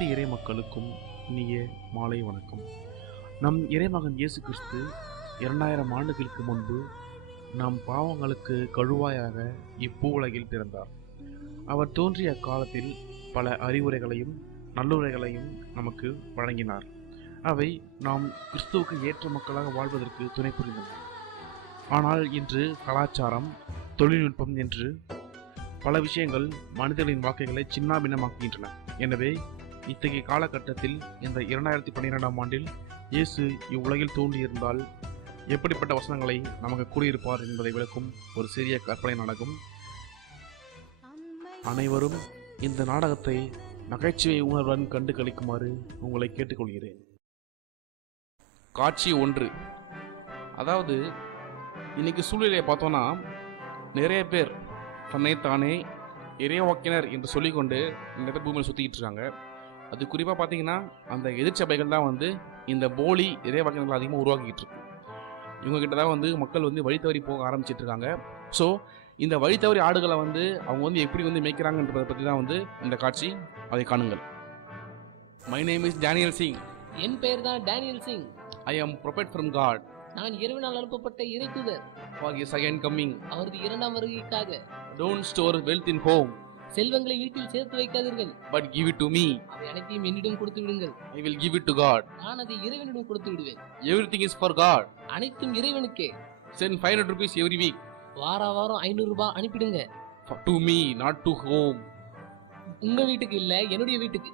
அனைத்து இறை மக்களுக்கும் இனிய மாலை வணக்கம். நம் இறைமகன் இயேசு கிறிஸ்து 2000 ஆண்டுகளுக்கு முன்பு நம் பாவங்களுக்கு கழுவாயாக இப்பூவுலகில் பிறந்தார். அவர் தோன்றிய காலத்தில் பல அறிவுரைகளையும் நல்லுரைகளையும் நமக்கு வழங்கினார். அவை நாம் கிறிஸ்துவுக்கு ஏற்ற மக்களாக வாழ்வதற்கு துணை புரிந்தன. ஆனால் இன்று கலாச்சாரம், தொழில்நுட்பம் என்று பல விஷயங்கள் மனிதர்களின் வாழ்க்கைகளை சின்னாபின்னமாக்குகின்றன. எனவே இத்தகைய காலகட்டத்தில் இந்த 2012ஆம் ஆண்டில் இயேசு இவ்வுலகில் தோன்றியிருந்தால் எப்படிப்பட்ட வசனங்களை நமக்கு கூறியிருப்பார் என்பதை விளக்கும் ஒரு சிறிய கற்பனை நாடகம். அனைவரும் இந்த நாடகத்தை நகைச்சுவை உணர்வுடன் கண்டு கழிக்குமாறு உங்களை கேட்டுக்கொள்கிறேன். காட்சி 1. அதாவது இன்னைக்கு சூழ்நிலையை பார்த்தோன்னா நிறைய பேர் தன்னைத்தானே இறைவாக்கினர் என்று சொல்லிக்கொண்டு இந்த பூமியில் சுற்றிக்கிட்டு இருக்காங்க. அது குறிப்பாக பார்த்தீங்கன்னா அந்த எதிர்ச்சபைகள் தான் இந்த போலி இறைவாக்கினர்கள் அதிகமாக உருவாக்கிட்டு இருக்கு. இவங்ககிட்ட தான் மக்கள் வழி தவறி போக ஆரம்பிச்சிட்டு இருக்காங்க. ஸோ இந்த வழி தவறி ஆடுகளை அவங்க எப்படி மேய்க்கிறாங்கன்றதை பற்றி தான் இந்த காட்சி. அதை காணுங்கள். My name is Daniel Singh. என் பெயர் தான் டேனியல் சிங். ஐ ஆம் ப்ரொபெட் ஃப்ரம் காட். நான் இறைவனால் அனுப்பப்பட்ட இறைத்தூதர். For his second coming. அவரது இரண்டாம் வருகைக்காக. Don't store wealth in home. செல்வங்களை வீட்டில் சேர்த்து வைக்காதீர்கள். But give it to me. அவை அனைத்தையும் என்னிடம் கொடுத்து விடுங்கள். I will give it to God. நான் அதை இறைவனிடம் கொடுத்து விடுவேன். Everything is for God. அனைத்தும் இறைவனுக்கே. Send 500 rupees every week. வாரம் 500 ரூபாய் அனுப்பிடுங்க. To me, not to home. உங்க வீட்டுக்கு இல்ல, என்னுடைய வீட்டுக்கு.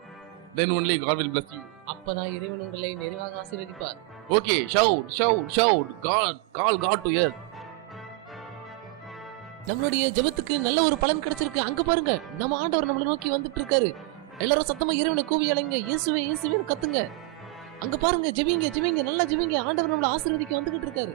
Then only God will bless you. அப்பதான் இறைவன் உங்களை நிறைவாக ஆசீர்வதிப்பார். Okay, shout. God, call God to earth. நம்மளுடைய ஜெபத்துக்கு நல்ல ஒரு பலன் கிடைச்சிருக்கு. அங்க பாருங்க, நம்ம ஆண்டவர் நம்மளை நோக்கி வந்துட்டு இருக்காரு. எல்லாரும் சத்தமா இறைவனை கூவி அழைங்க, இயேசுவே இயேசுவேன்னு கத்துங்க. அங்க பாருங்க, ஜெபிங்க, நல்லா ஜெபிங்க. ஆண்டவர் நம்மளை ஆசீர்வதிக்க வந்துகிட்டு இருக்காரு.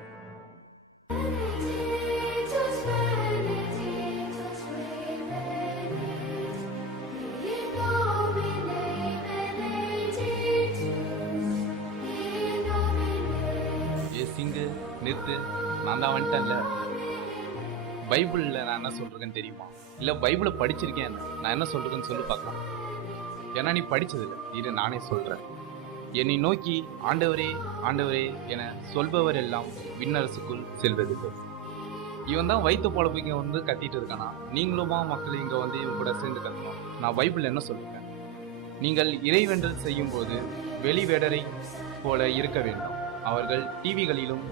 நிறுத்து, நான் தான் வந்துட்டேன்ல. பைபிளில் நான் என்ன சொல்றேன்னு தெரியுமா? இல்லை பைபிளை படிச்சிருக்கேன், நான் என்ன சொல்றேன்னு சொல்லி பார்க்கலாம். ஏன்னா நீ படிச்சதில்லை. இது நானே சொல்றேன். என்னை நோக்கி ஆண்டவரே ஆண்டவரே என சொல்பவர் எல்லாம் விண்ணரசுக்குள் செல்வதில்லை. இவன் தான் வயிற்று பொழப்பிங்க கத்திட்டு இருக்கானா? நீங்களுமா மக்கள் இங்கே இவன் கூட சேர்ந்து கத்தணும். நான் பைபிள் என்ன சொல்லிருக்கேன்? நீங்கள் இறைவேண்டல் செய்யும் போது வெளி வேடரை போல இருக்க வேண்டும். அவர்கள் டிவிகளிலும்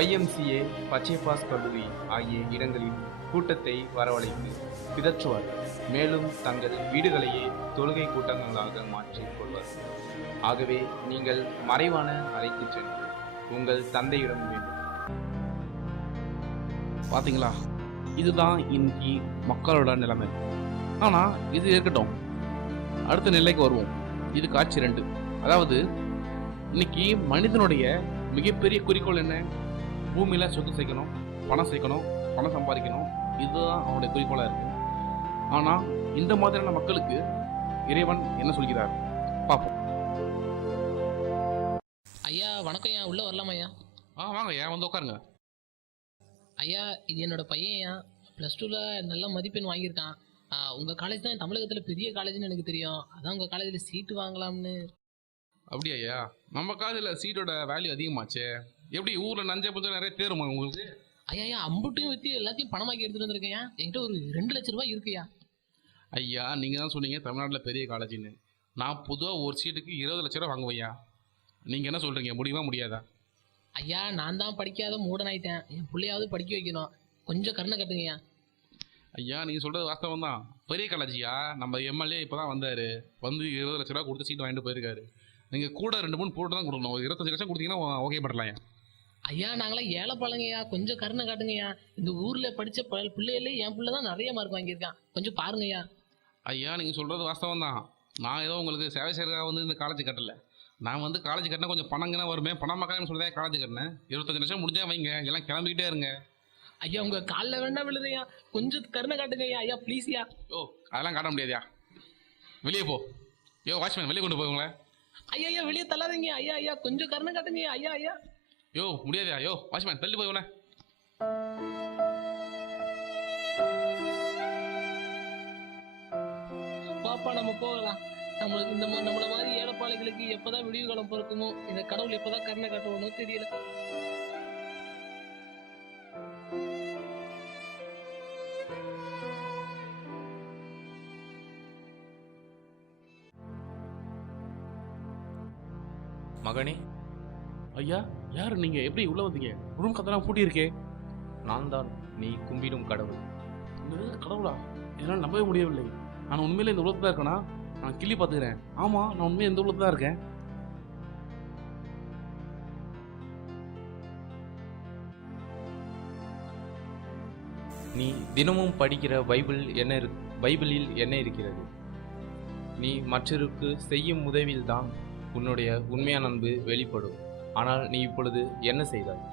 YMCA, பச்சைப்பாஸ் கல்லூரி ஆகிய இடங்களில் கூட்டத்தை வரவழைத்து பிதற்றுவார்கள். மேலும் தங்கள் வீடுகளையே தொழுகை கூட்டங்களாக மாற்றிக் கொள்வார்கள். ஆகவே நீங்கள் மறைவான அறைக்கு சென்று உங்கள் தந்தையிடம் வேண்டும். பார்த்தீங்களா, இதுதான் இன்னைக்கு மக்களோட நிலைமை. ஆனால் இது இருக்கட்டும், அடுத்த நிலைக்கு வருவோம். இது காட்சி 2. அதாவது இன்னைக்கு மனிதனுடைய மிகப்பெரிய குறிக்கோள் என்ன? பூமியில் சொத்து சேர்க்கணும், பணம் சேர்க்கணும், பணம் சம்பாதிக்கணும். இதுதான் அவனுடைய குறிக்கோளாக இருக்கு. ஆனால் இந்த மாதிரியான மக்களுக்கு இறைவன் என்ன சொல்கிறார் பார்ப்போம். ஐயா வணக்கம் ஐயா, உள்ள வரலாமா ஐயா? வாங்க ஐயா, உட்காருங்க. ஐயா, இது என்னோட பையன் ஐயா. +2ல நல்ல மதிப்பெண் வாங்கியிருக்கான். உங்கள் காலேஜ் தான் தமிழகத்தில் பெரிய காலேஜ்னு எனக்கு தெரியும். அதான் உங்கள் காலேஜில் சீட்டு வாங்கலாம்னு. அப்படியா ஐயா? நம்ம காலேஜில் சீட்டோட வேல்யூ அதிகமாச்சு. எப்படி ஊரில் நஞ்சை புத்தகம் நிறைய தேருமா உங்களுக்கு? ஐயா அம்புட்டையும் விற்று எல்லாத்தையும் பணமாக்கி எடுத்துகிட்டு வந்திருக்கேன். என்கிட்ட ஒரு 2 லட்ச ரூபாய் இருக்குயா. ஐயா, நீங்கள் தான் சொன்னீங்க தமிழ்நாட்டில் பெரிய காலேஜின்னு. நான் பொதுவாக ஒரு சீட்டுக்கு 20 லட்ச ரூபா வாங்குவையா. நீங்கள் என்ன சொல்கிறீங்க, முடியுமா முடியாதா? ஐயா, நான் தான் படிக்காத மூடன் ஆயிட்டேன். என் பிள்ளையாவது படிக்க வைக்கணும். கொஞ்சம் கருணை கட்டுங்கய்யா. ஐயா, நீங்கள் சொல்கிறது வாஸ்தவம் தான். பெரிய காலேஜியா? நம்ம எம்எல்ஏ இப்போ தான் வந்தார். 20 லட்ச ரூபா கொடுத்து சீட் வாங்கிட்டு போயிருக்காரு. நீங்கள் கூட 2-3 போட்டு தான் கொடுக்கணும். 25 லட்சம் கொடுத்தீங்கன்னா ஓகே பண்ணலாம். ஐயா, நாங்களாம் ஏழை பழங்கய்யா, கொஞ்சம் கருணை காட்டுங்கய்யா. இந்த ஊரில் படித்த பிள்ளைகளே என் பிள்ளை தான் நிறைய மார்க் வாங்கியிருக்கான். கொஞ்சம் பாருங்கய்யா. ஐயா, நீங்கள் சொல்கிறது வாஸ்தவம் தான். நான் ஏதோ உங்களுக்கு சேவை செய்கிறதுக்காக இந்த காலேஜ் கட்டலை. நான் காலேஜ் கட்டினா கொஞ்சம் பணங்கன்னா வருமே, பணம் மக்கள்னு சொல்லி தான் காலேஜ் கட்டினேன். 25 லட்சம் முடிஞ்சா வைங்க, எல்லாம் கிளம்பிக்கிட்டே இருங்க. ஐயா, உங்கள் காலில் வேண்டாம் விழுறையா, கொஞ்சம் கருணை காட்டுங்கய்யா. ஐயா ப்ளீஸ்யா. அதெல்லாம் காட்ட முடியாதுயா. வெளியே போ. வாட்ச்மேன் வெளியே கொண்டு போவங்களே. ஐயா வெளியே தள்ளாதீங்க. ஐயா கொஞ்சம் கருணை காட்டுங்க. ஐயா முடியாதா? வாட்ச்மேன் தள்ளி போய். பாப்பா, நம்ம போகலாம். நம்மளுக்கு நம்மள மாதிரி ஏழைப்பாளைகளுக்கு எப்பதான் விடிவு காலம் பிறக்குமோ, இந்த கடவுள் எப்பதான் கருணை காட்டுவானோ தெரியல. மகனே, ஐயா, யார் நீங்க? எப்படி உள்ள வந்தீங்க? ரூம் கதெல்லாம் பூட்டி இருக்கே. நான் தான் நீ கும்பிடும் கடவுள். என்னது, கடவுளா? என்னால் நம்பவே முடியவில்லை. நான் உண்மையிலே இந்த உலகத்துல இருக்கேனா? நான் கிள்ளி பார்த்துக்கிறேன். ஆமா, நான் உண்மையிலே இந்த உலகத்துல தான் இருக்கேன். நீ தினமும் படிக்கிற பைபிளில் என்ன இருக்கிறது? நீ மற்றவருக்கு செய்யும் உதவியில் தான் உன்னுடைய உண்மையான அன்பு வெளிப்படும். ஆனால் நீ இப்பொழுது என்ன செய்தாய்?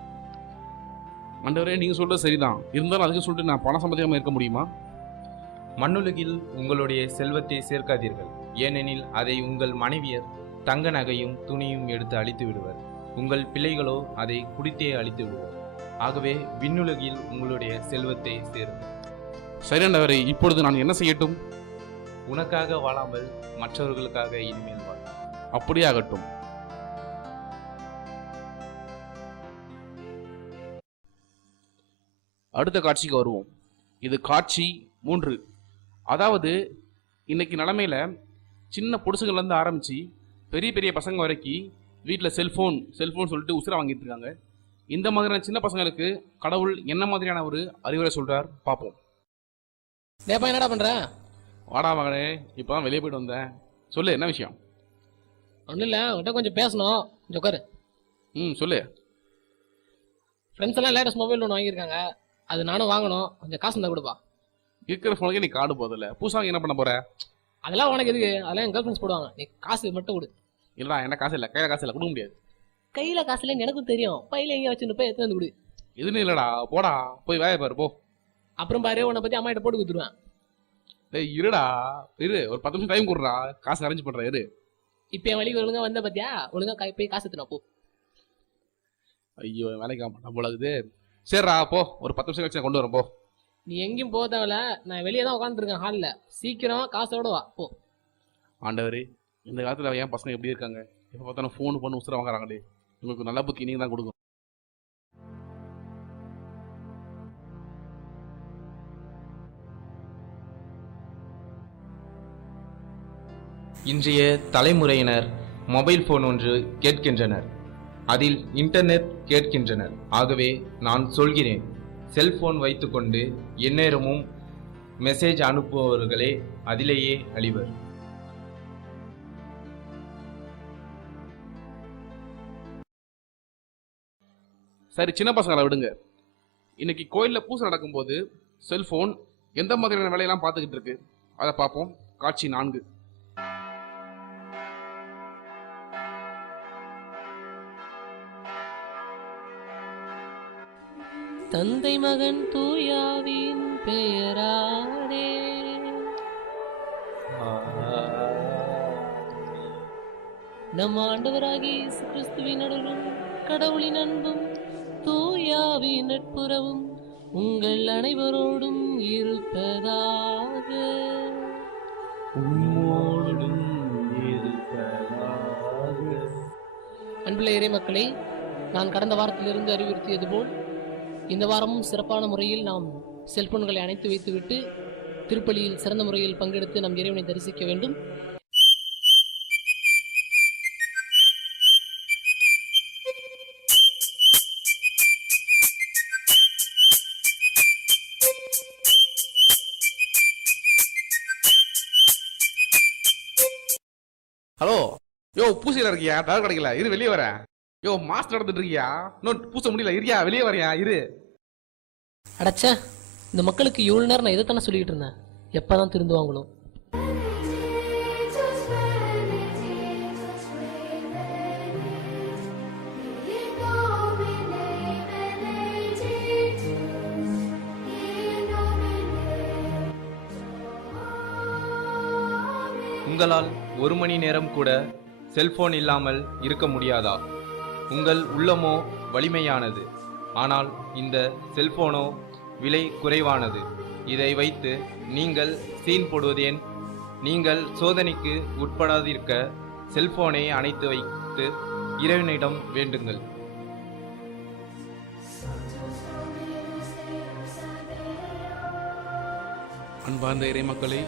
ஆண்டவரே, நீங்க சொல்றது சரிதான். இருந்தாலும் அதுக்கு சொல்லிட்டு நான் பணம் சம்பாதிக்காம இருக்க முடியுமா? மண்ணுலகில் உங்களுடைய செல்வத்தை சேர்க்காதீர்கள், ஏனெனில் அதை உங்கள் மனைவியர் தங்க நகையும் துணியும் எடுத்து அழித்து விடுவர். உங்கள் பிள்ளைகளோ அதை குடித்தே அழித்து விடுவர். ஆகவே விண்ணுலகில் உங்களுடைய செல்வத்தை சேருங்கள். சரி ஆண்டவரே, இப்பொழுது நான் என்ன செய்யட்டும்? உனக்காக வாழாமல் மற்றவர்களுக்காக இனிமேல் வாழ். அப்படியே ஆகட்டும். அடுத்த காட்சிக்கு வருவோம். இது காட்சி 3. அதாவது இன்னைக்கு நிலமையில சின்ன பொடுசுங்கள்லேருந்து ஆரம்பித்து பெரிய பெரிய பசங்க வரைக்கும் வீட்டில் செல்ஃபோன் சொல்லிட்டு உசுரை வாங்கிட்டு இருக்காங்க. இந்த மாதிரியான சின்ன பசங்களுக்கு கடவுள் என்ன மாதிரியான ஒரு அறிவுரை சொல்கிறார் பார்ப்போம். டேப்பா, என்னடா பண்ற? வாடா மகனே, இப்போ தான் வெளியே போயிட்டு வந்தேன். சொல்லு, என்ன விஷயம்? ஒன்றும் இல்லை, உங்கள்கிட்ட கொஞ்சம் பேசணும். கொஞ்சம் உட்காரு. சொல்லு. ஃப்ரெண்ட்ஸ் எல்லாம் லேட்டஸ்ட் மொபைல் ஒன்று வாங்கியிருக்காங்க. அது நானும் வாங்கணும். கொஞ்சம் காசு இருந்தால் கொடுப்பா. இருக்கிற ஃபோனுக்கே நீ கார்டு போதில்ல, புதுசாக என்ன பண்ண போற? அதெல்லாம் உனக்கு எதுக்கு? அதெல்லாம் என் கேர்ள் ஃப்ரெண்ட்ஸ் போடுவாங்க. நீ காசு மட்டும் கொடு. இல்லைடா, என்ன காசு இல்லை, கையில் காசு இல்லை, கொடுக்க முடியாது. கையில் காசு இல்லைன்னு எனக்கும் தெரியும். பையில எங்கேயும் வச்சுன்னு போய் எடுத்து வந்து கொடு. எதுன்னு இல்லைடா, போடா போய் வேலை பாரு போ. அப்புறம் பாரு, உன்னை பற்றி அம்மாகிட்ட போட்டு கொடுத்துருவேன். டேய் இருடா, இரு, ஒரு 10 நிமிஷம் டைம் கொடுறா, காசு அரேஞ்ச் பண்ணுறேன், இரு. இப்போ என் வழிக்கு ஒழுங்கா வந்த பார்த்தியா? ஒழுங்கா போய் காசு எடுத்துனா போ. ஐயோ, வேலைக்கு ஆமாம் போல இருக்குது. சரிடா போ, ஒரு 10 நிமிஷம் கழிச்சு நான் கொண்டு வரேன் போ. நீ எங்கேயும் போக தேவையில்ல, நான் வெளியே தான் உட்காந்துருக்கேன் ஹாலில். சீக்கிரம் காசோட வா போ. ஆண்டவரே, இந்த காலத்தில் ஏன் பசங்க எப்படி இருக்காங்க? எப்போ பார்த்தாலும் ஃபோன் பண்ணி உசுர வாங்குறாங்களே. உங்களுக்கு நல்ல புத்தி நீங்கள் தான் கொடுக்கணும். இன்றைய தலைமுறையினர் மொபைல் போன் ஒன்று கேட்கின்றனர், அதில் இன்டர்நெட் கேட்கின்றனர். ஆகவே நான் சொல்கிறேன், செல்போன் வைத்துக்கொண்டு எந்நேரமும் மெசேஜ் அனுப்புபவர்களே அதிலேயே அழிவர். சரி, சின்ன பசங்களை விடுங்க. இன்னைக்கு கோயிலில் பூசை நடக்கும்போது செல்போன் எந்த மாதிரியான வேலையெல்லாம் பார்த்துக்கிட்டு இருக்கு, அதை பார்ப்போம். காட்சி 4. தந்தை மகன் தூயாவின் பெயராலே நம் ஆண்டவராகிய இயேசு கிறிஸ்துவின் அருளும் கடவுளின் அன்பும் தூயாவின் நட்புறவும் உங்கள் அனைவரோடும் இருப்பதாக. அன்புள்ள இறை மக்களே, நான் கடந்த வாரத்திலிருந்து அறிவுறுத்தியது போல் இந்த வாரமும் சிறப்பான முறையில் நாம் செல்போன்களை அணைத்து வைத்துவிட்டு திருப்பலியில் சிறந்த முறையில் பங்கெடுத்து நம் இறைவனை தரிசிக்க வேண்டும். ஹலோ, யோ, பூசையில் இருக்கியா? தர கிடைக்கல, இரு, வெளியே வரேன். யோ, மாஸ்டர் நடந்துட்டு இருக்கியா? இன்னும் பூச முடியல, இருக்கியா? வெளியே வரையா, இரு. அடச்சே, இந்த மக்களுக்கு இவ்வளவு நேரம் நான் இதைத்தானே சொல்லிக்கிட்டு இருந்தேன். எப்பதான் திருந்துவாங்களோ? உங்களால் 1 மணி நேரம் கூட செல்போன் இல்லாமல் இருக்க முடியாதா? உங்கள் உள்ளமோ வலிமையானது, ஆனால் இந்த செல்போனோ விலை குறைவானது. இதை வைத்து நீங்கள் சீன் போடுவதேன்? நீங்கள் சோதனைக்கு உட்படாதிருக்க செல்போனை அணைத்து வைத்து இறைவனிடம் வேண்டுங்கள். அன்பார்ந்த இறைமக்களே,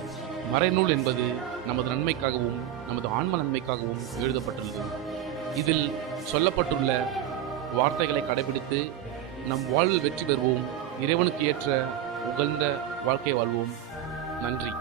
மறைநூல் என்பது நமது நன்மைக்காகவும் நமது ஆன்ம நன்மைக்காகவும் எழுதப்பட்டுள்ளது. இதில் சொல்லப்பட்டுள்ள வார்த்தைகளை கடைபிடித்து நம் வாழ்வில் வெற்றி பெறுவோம். இறைவனுக்கு ஏற்ற உகந்த வாழ்க்கை வாழ்வோம். நன்றி.